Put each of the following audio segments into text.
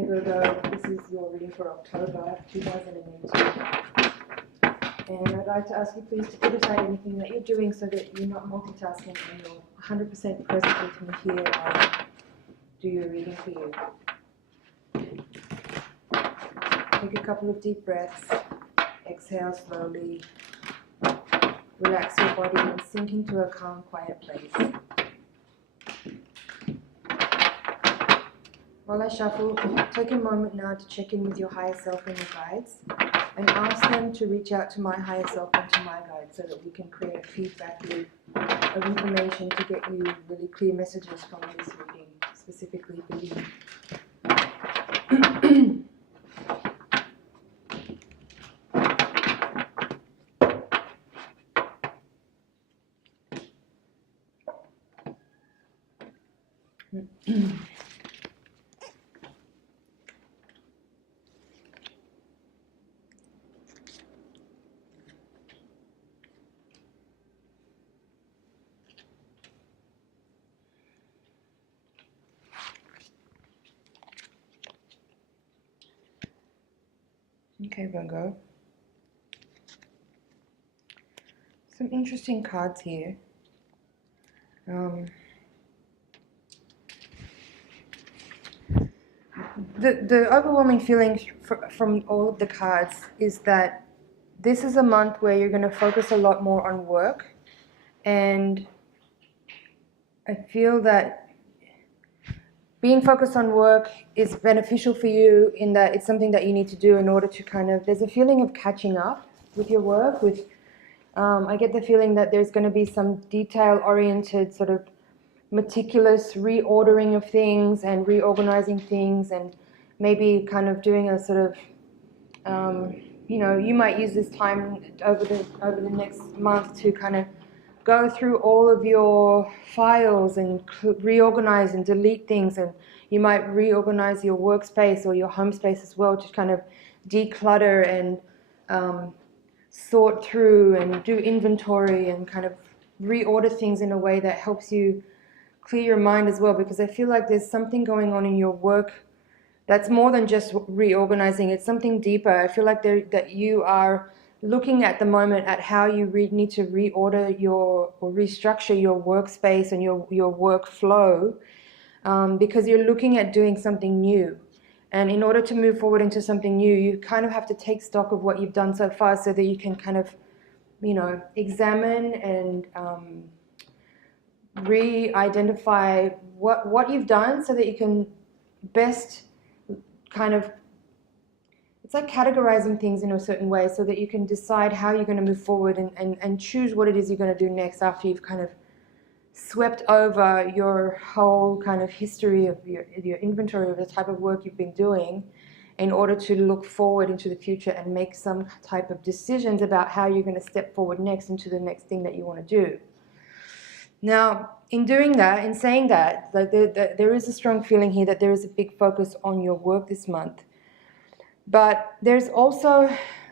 Hey Virgo, this is your reading for October 2018. And I'd like to ask you please to put aside anything that you're doing so that you're not multitasking and you're 100% present with me here while I do your reading for you. Take a couple of deep breaths, exhale slowly, relax your body and sink into a calm, quiet place. While I shuffle, take a moment now to check in with your higher self and your guides and ask them to reach out to my higher self and to my guides so that we can create a feedback loop of information to get you really clear messages from this reading, specifically for you. Okay, Virgo. Some interesting cards here. The overwhelming feeling from all of the cards is that this is a month where you're going to focus a lot more on work, and I feel that being focused on work is beneficial for you in that it's something that you need to do in order to there's a feeling of catching up with your work. I get the feeling that there's going to be some detail-oriented sort of meticulous reordering of things and reorganizing things, and maybe kind of doing a sort of, you might use this time over the next month to kind of go through all of your files and reorganize and delete things, and you might reorganize your workspace or your home space as well to kind of declutter and sort through and do inventory and kind of reorder things in a way that helps you clear your mind as well, because I feel like there's something going on in your work that's more than just reorganizing. It's something deeper. I feel like that you are looking at the moment at how you need to reorder or restructure your workspace and your workflow, because you're looking at doing something new. And in order to move forward into something new, you kind of have to take stock of what you've done so far so that you can kind of, examine and re-identify what you've done so that you can best kind of, it's like categorizing things in a certain way so that you can decide how you're going to move forward and choose what it is you're going to do next after you've kind of swept over your whole kind of history of your inventory of the type of work you've been doing in order to look forward into the future and make some type of decisions about how you're going to step forward next into the next thing that you want to do. Now, in doing that, in saying that, like there is a strong feeling here that there is a big focus on your work this month. But there's also,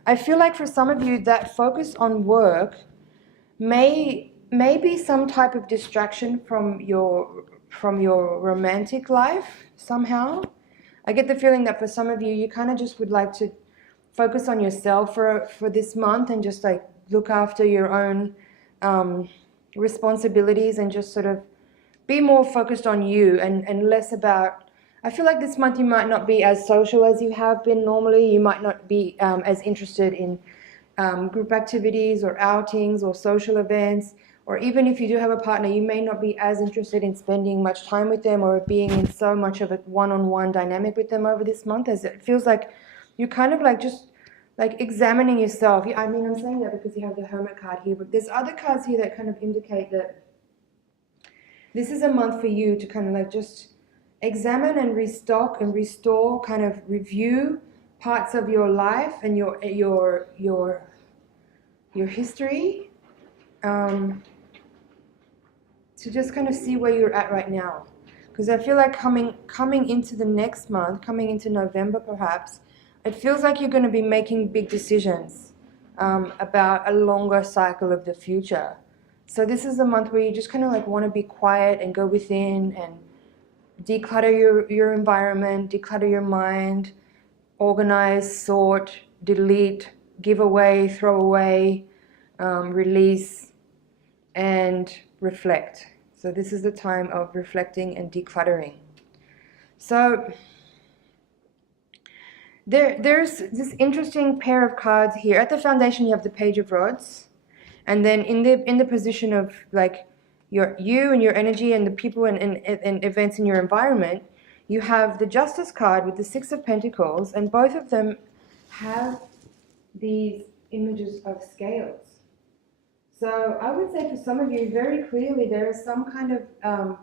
I feel like for some of you, that focus on work may be some type of distraction from your romantic life somehow. I get the feeling that for some of you, you kind of just would like to focus on yourself for this month and just like look after your own responsibilities and just sort of be more focused on you and less about, I feel like this month you might not be as social as you have been normally. You might not be as interested in group activities or outings or social events, or even if you do have a partner, you may not be as interested in spending much time with them or being in so much of a one-on-one dynamic with them over this month, as it feels like you're kind of like just like examining yourself. I mean, I'm saying that because you have the Hermit card here, but there's other cards here that kind of indicate that this is a month for you to kind of like just examine and restock and restore, kind of review parts of your life and your history, to just kind of see where you're at right now. Because I feel like coming into the next month, coming into November perhaps, it feels like you're going to be making big decisions about a longer cycle of the future. So this is a month where you just kind of like want to be quiet and go within and declutter your environment, declutter your mind, organize, sort, delete, give away, throw away, release, and reflect. So this is the time of reflecting and decluttering. So there's this interesting pair of cards here. At the foundation, you have the Page of Rods, and then in the position of like you and your energy and the people and events in your environment, you have the Justice card with the Six of Pentacles, and both of them have these images of scales. So I would say for some of you, very clearly, there is some kind of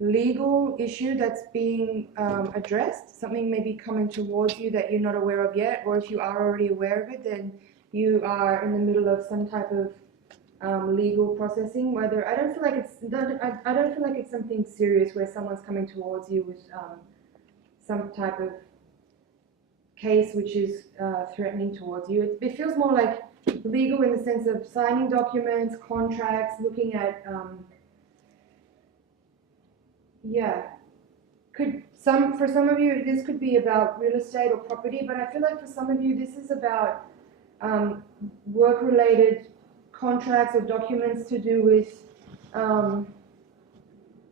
legal issue that's being addressed. Something may be coming towards you that you're not aware of yet, or if you are already aware of it, then you are in the middle of some type of legal processing. Whether I don't feel like it's something serious where someone's coming towards you with some type of case which is threatening towards you. It feels more like legal in the sense of signing documents, contracts, looking at for some of you this could be about real estate or property, but I feel like for some of you this is about work-related contracts or documents to do with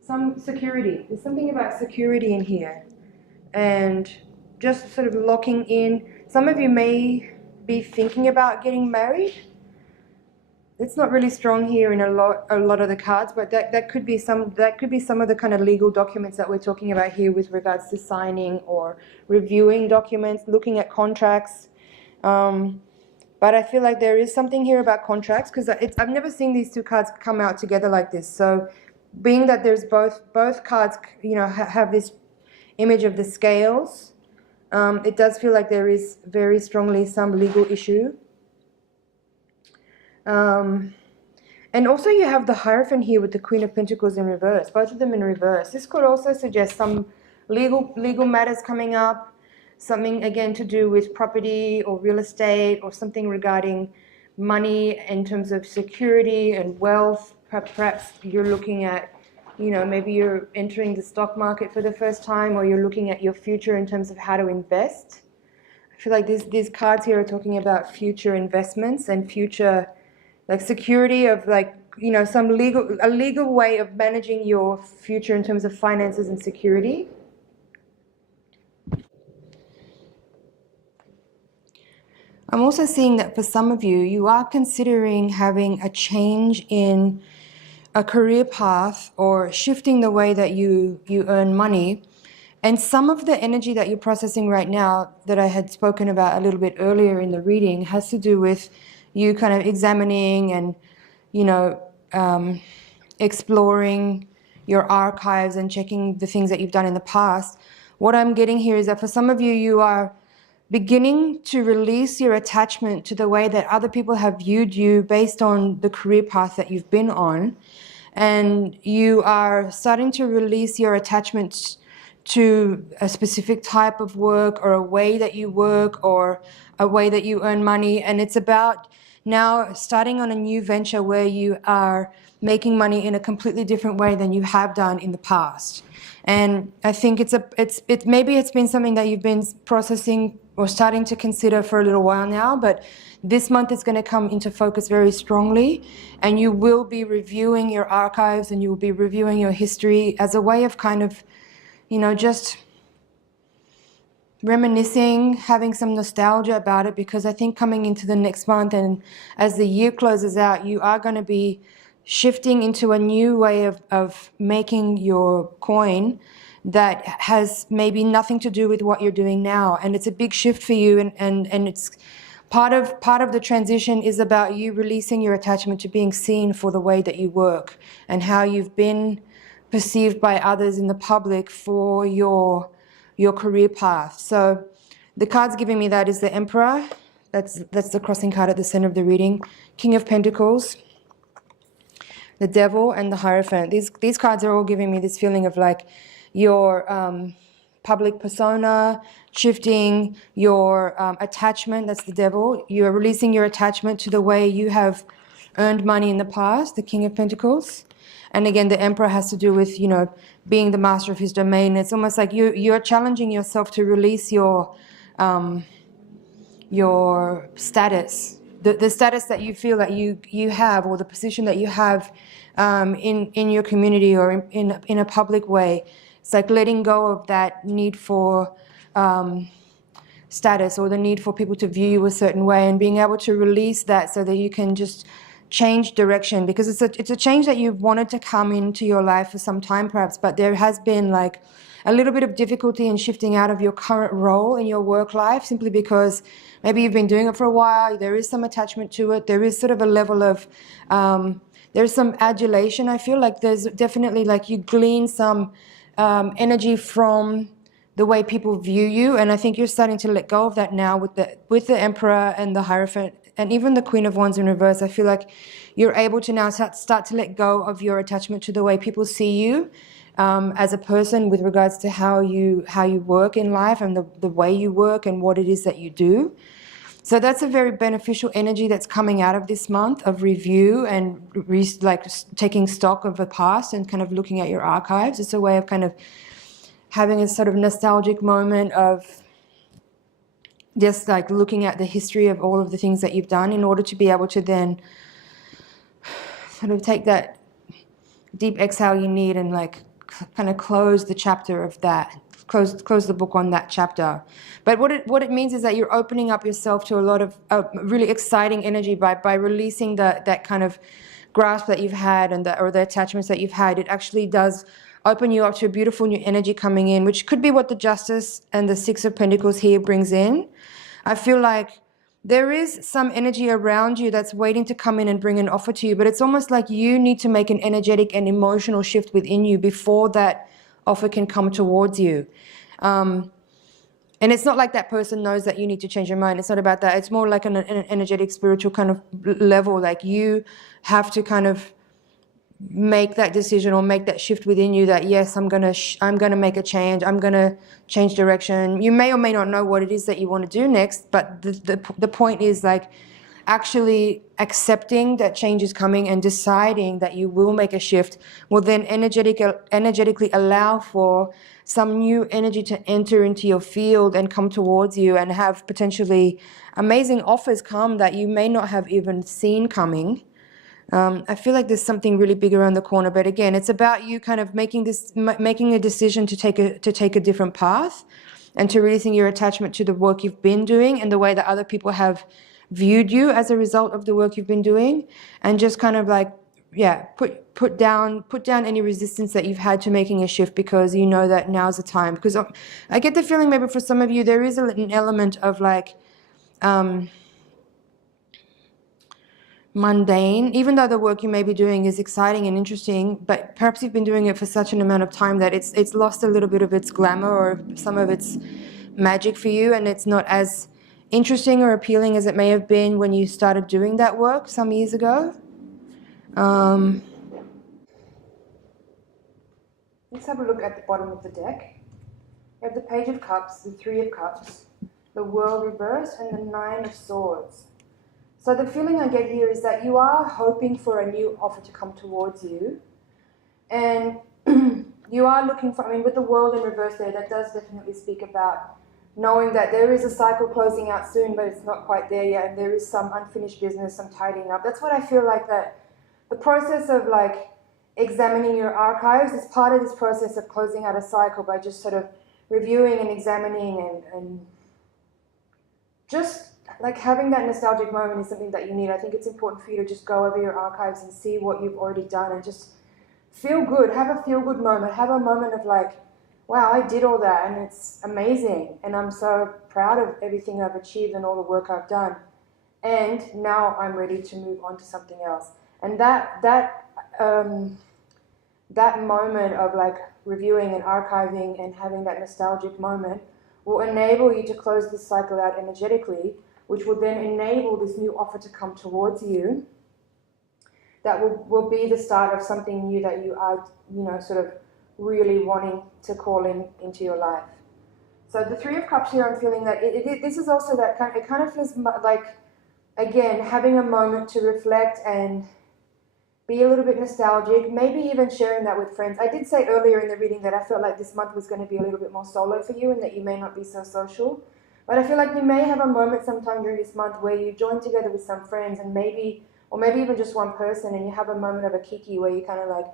some security. There's something about security in here, and just sort of locking in. Some of you may be thinking about getting married. It's not really strong here in a lot of the cards, but that could be some of the kind of legal documents that we're talking about here with regards to signing or reviewing documents, looking at contracts. But I feel like there is something here about contracts, because I've never seen these two cards come out together like this. So being that there's both cards, have this image of the scales, it does feel like there is very strongly some legal issue. And also you have the Hierophant here with the Queen of Pentacles in reverse, both of them in reverse. This could also suggest some legal matters coming up, something again to do with property or real estate, or something regarding money in terms of security and wealth. Perhaps you're looking at, maybe you're entering the stock market for the first time, or you're looking at your future in terms of how to invest. I feel like these cards here are talking about future investments and future, like, security of, like, some a legal way of managing your future in terms of finances and security. I'm also seeing that for some of you, you are considering having a change in a career path or shifting the way that you earn money. And some of the energy that you're processing right now that I had spoken about a little bit earlier in the reading has to do with you kind of examining and, exploring your archives and checking the things that you've done in the past. What I'm getting here is that for some of you, you are beginning to release your attachment to the way that other people have viewed you based on the career path that you've been on. And you are starting to release your attachment to a specific type of work, or a way that you work, or a way that you earn money. And it's about now starting on a new venture where you are making money in a completely different way than you have done in the past. And I think maybe it's been something that you've been processing or starting to consider for a little while now, but this month it's going to come into focus very strongly, and you will be reviewing your archives and you will be reviewing your history as a way of kind of, just reminiscing, having some nostalgia about it, because I think coming into the next month and as the year closes out, you are going to be shifting into a new way of making your coin that has maybe nothing to do with what you're doing now. And it's a big shift for you, and it's part of the transition is about you releasing your attachment to being seen for the way that you work and how you've been perceived by others in the public for your career path. So the card's giving me that is the Emperor. That's the crossing card at the center of the reading. King of Pentacles, the Devil, and the Hierophant. These cards are all giving me this feeling of like your public persona, shifting your attachment. That's the Devil. You're releasing your attachment to the way you have earned money in the past, the King of Pentacles. And again, the Emperor has to do with, you know, being the master of his domain. It's almost like you're challenging yourself to release your status, the status that you feel that you have, or the position that you have in your community or in a public way. It's like letting go of that need for status, or the need for people to view you a certain way, and being able to release that so that you can just change direction, because it's a change that you've wanted to come into your life for some time perhaps, but there has been like a little bit of difficulty in shifting out of your current role in your work life, simply because maybe you've been doing it for a while, there is some attachment to it, there is sort of a level of there's some adulation. I feel like there's definitely like you glean some energy from the way people view you, and I think you're starting to let go of that now with the Emperor and the Hierophant and even the Queen of Wands in reverse. I feel like you're able to now start to let go of your attachment to the way people see you as a person, with regards to how you work in life and the way you work and what it is that you do. So that's a very beneficial energy that's coming out of this month of review and like taking stock of the past and kind of looking at your archives. It's a way of kind of having a sort of nostalgic moment of just like looking at the history of all of the things that you've done, in order to be able to then sort of take that deep exhale you need and like kind of close the chapter of that, close the book on that chapter. But what it means is that you're opening up yourself to a lot of really exciting energy by releasing that kind of grasp that you've had or the attachments that you've had. It actually does open you up to a beautiful new energy coming in, which could be what the Justice and the Six of Pentacles here brings in. I feel like there is some energy around you that's waiting to come in and bring an offer to you, but it's almost like you need to make an energetic and emotional shift within you before that offer can come towards you. And it's not like that person knows that you need to change your mind. It's not about that. It's more like an energetic, spiritual kind of level. Like you have to kind of make that decision or make that shift within you that, yes, I'm gonna make a change. I'm gonna change direction. You may or may not know what it is that you want to do next, but the point is like actually accepting that change is coming and deciding that you will make a shift will then energetically allow for some new energy to enter into your field and come towards you, and have potentially amazing offers come that you may not have even seen coming. I feel like there's something really big around the corner, but again, it's about you kind of making a decision to take a different path, and to releasing your attachment to the work you've been doing and the way that other people have viewed you as a result of the work you've been doing, and just kind of like, yeah, put down any resistance that you've had to making a shift, because you know that now's the time. Because I get the feeling maybe for some of you there is an element of like mundane, even though the work you may be doing is exciting and interesting, but perhaps you've been doing it for such an amount of time that it's lost a little bit of its glamour or some of its magic for you, and it's not as interesting or appealing as it may have been when you started doing that work some years ago. Let's have a look at the bottom of the deck. We have the Page of Cups, the Three of Cups, the World reversed, and the Nine of Swords. So the feeling I get here is that you are hoping for a new offer to come towards you, and you are looking for, I mean, with the World in reverse there, that does definitely speak about knowing that there is a cycle closing out soon, but it's not quite there yet, and there is some unfinished business, some tidying up. That's what I feel like, that the process of like examining your archives is part of this process of closing out a cycle, by just sort of reviewing and examining and just like having that nostalgic moment is something that you need. I think it's important for you to just go over your archives and see what you've already done and just feel good. Have a feel good moment. Have a moment of like, wow, I did all that and it's amazing. And I'm so proud of everything I've achieved and all the work I've done. And now I'm ready to move on to something else. And that moment of like reviewing and archiving and having that nostalgic moment will enable you to close this cycle out energetically, which will then enable this new offer to come towards you. That will be the start of something new that you are, sort of really wanting to call into your life. So the Three of Cups here, I'm feeling that this is also that kind of, it kind of feels like again, having a moment to reflect and be a little bit nostalgic, maybe even sharing that with friends. I did say earlier in the reading that I felt like this month was going to be a little bit more solo for you and that you may not be so social. But I feel like you may have a moment sometime during this month where you join together with some friends and maybe even just one person, and you have a moment of a kiki where you kind of like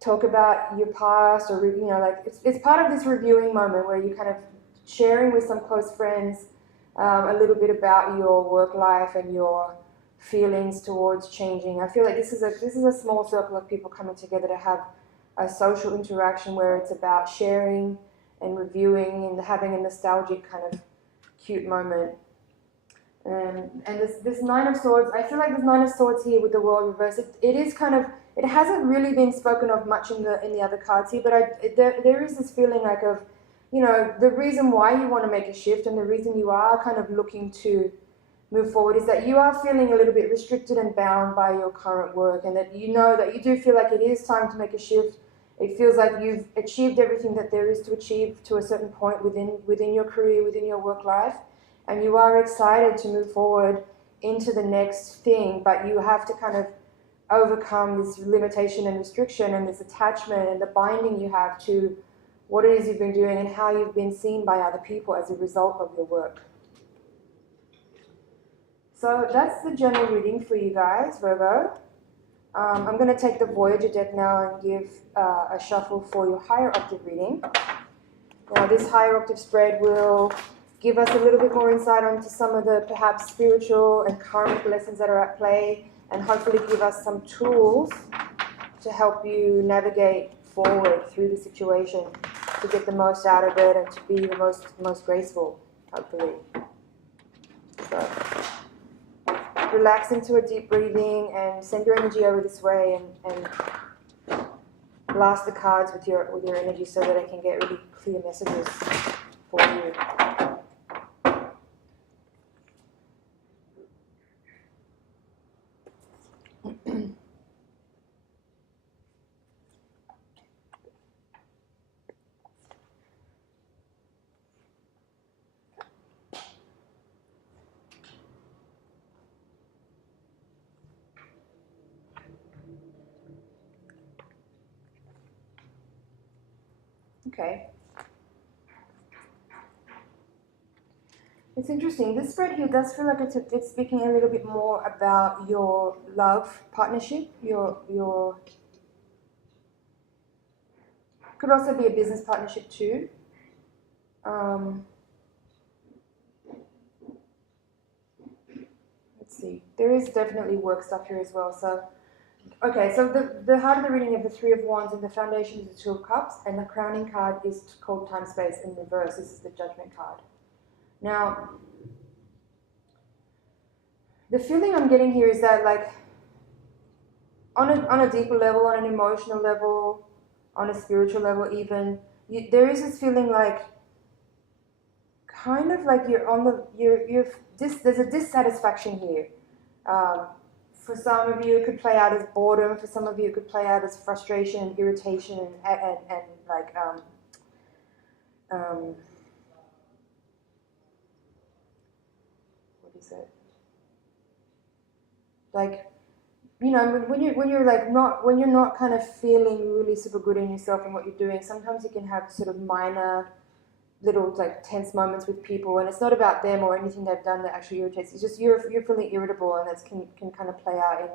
talk about your past, or like it's part of this reviewing moment where you kind of sharing with some close friends a little bit about your work life and your feelings towards changing. I feel like this is a small circle of people coming together to have a social interaction where it's about sharing and reviewing and having a nostalgic kind of cute moment. And this Nine of Swords, I feel like this Nine of Swords here with the World reversed, it is kind of, it hasn't really been spoken of much in the other cards here, but there is this feeling like of, the reason why you want to make a shift and the reason you are kind of looking to move forward is that you are feeling a little bit restricted and bound by your current work, and that that you do feel like it is time to make a shift. It feels like you've achieved everything that there is to achieve to a certain point within your career, within your work life, and you are excited to move forward into the next thing, but you have to kind of overcome this limitation and restriction and this attachment and the binding you have to what it is you've been doing and how you've been seen by other people as a result of your work. So that's the general reading for you guys, Virgo. I'm going to take the Voyager deck now and give a shuffle for your higher octave reading. Now, this higher octave spread will give us a little bit more insight onto some of the perhaps spiritual and karmic lessons that are at play, and hopefully give us some tools to help you navigate forward through the situation to get the most out of it and to be the most graceful, hopefully. So relax into a deep breathing and send your energy over this way, and blast the cards with your energy so that I can get really clear messages for you. Okay. It's interesting. This spread here does feel like it's speaking a little bit more about your love partnership, your could also be a business partnership too. Let's see. There is definitely work stuff here as well. So, okay. So the heart of the reading of the Three of Wands and the foundation is the Two of Cups, and the crowning card is called Time Space in reverse. This is the Judgment card. Now, the feeling I'm getting here is that, like, on a deeper level, on an emotional level, on a spiritual level even, there is this feeling like, kind of like there's a dissatisfaction here. For some of you, it could play out as boredom. For some of you, it could play out as frustration and irritation and like what is it? Like, when you're not kind of feeling really super good in yourself and what you're doing, sometimes you can have sort of minor little like tense moments with people, and it's not about them or anything they've done that actually irritates. It's just you're feeling irritable, and that can kind of play out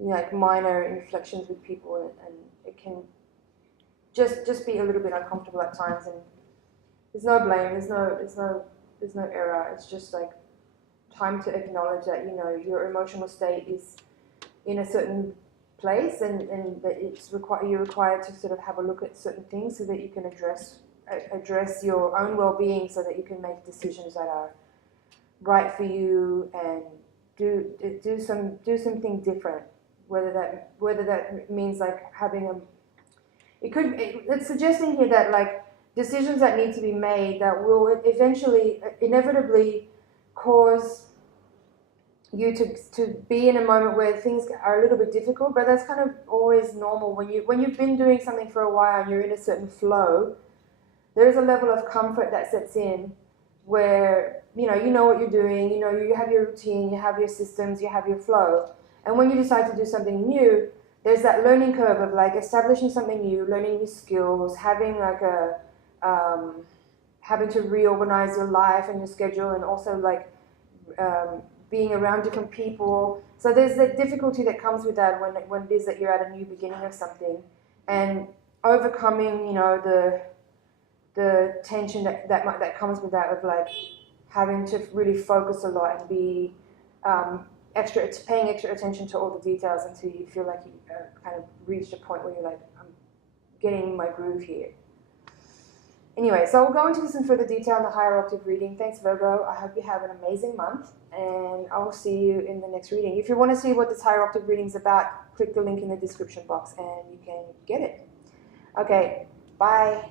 in like minor inflections with people, and it can just be a little bit uncomfortable at times. And there's no blame, there's no error. It's just like time to acknowledge that your emotional state is in a certain place, and that you're required to sort of have a look at certain things so that you can address your own well-being, so that you can make decisions that are right for you and do something different. Whether that means like having it's suggesting here that like decisions that need to be made that will eventually inevitably cause you to be in a moment where things are a little bit difficult, but that's kind of always normal. When you've been doing something for a while and you're in a certain flow, there is a level of comfort that sets in where you know what you're doing, you have your routine, you have your systems, you have your flow. And when you decide to do something new, there's that learning curve of like establishing something new, learning new skills, having like having to reorganize your life and your schedule, and also like being around different people. So there's the difficulty that comes with that when it is that you're at a new beginning of something, and overcoming, the tension that comes with that, of like having to really focus a lot and be paying extra attention to all the details until you feel like you kind of reached a point where you're like, I'm getting my groove here. Anyway, so we'll go into this in further detail in the higher octave reading. Thanks, Virgo. I hope you have an amazing month, and I will see you in the next reading. If you want to see what this higher octave reading is about, click the link in the description box and you can get it. Okay, bye.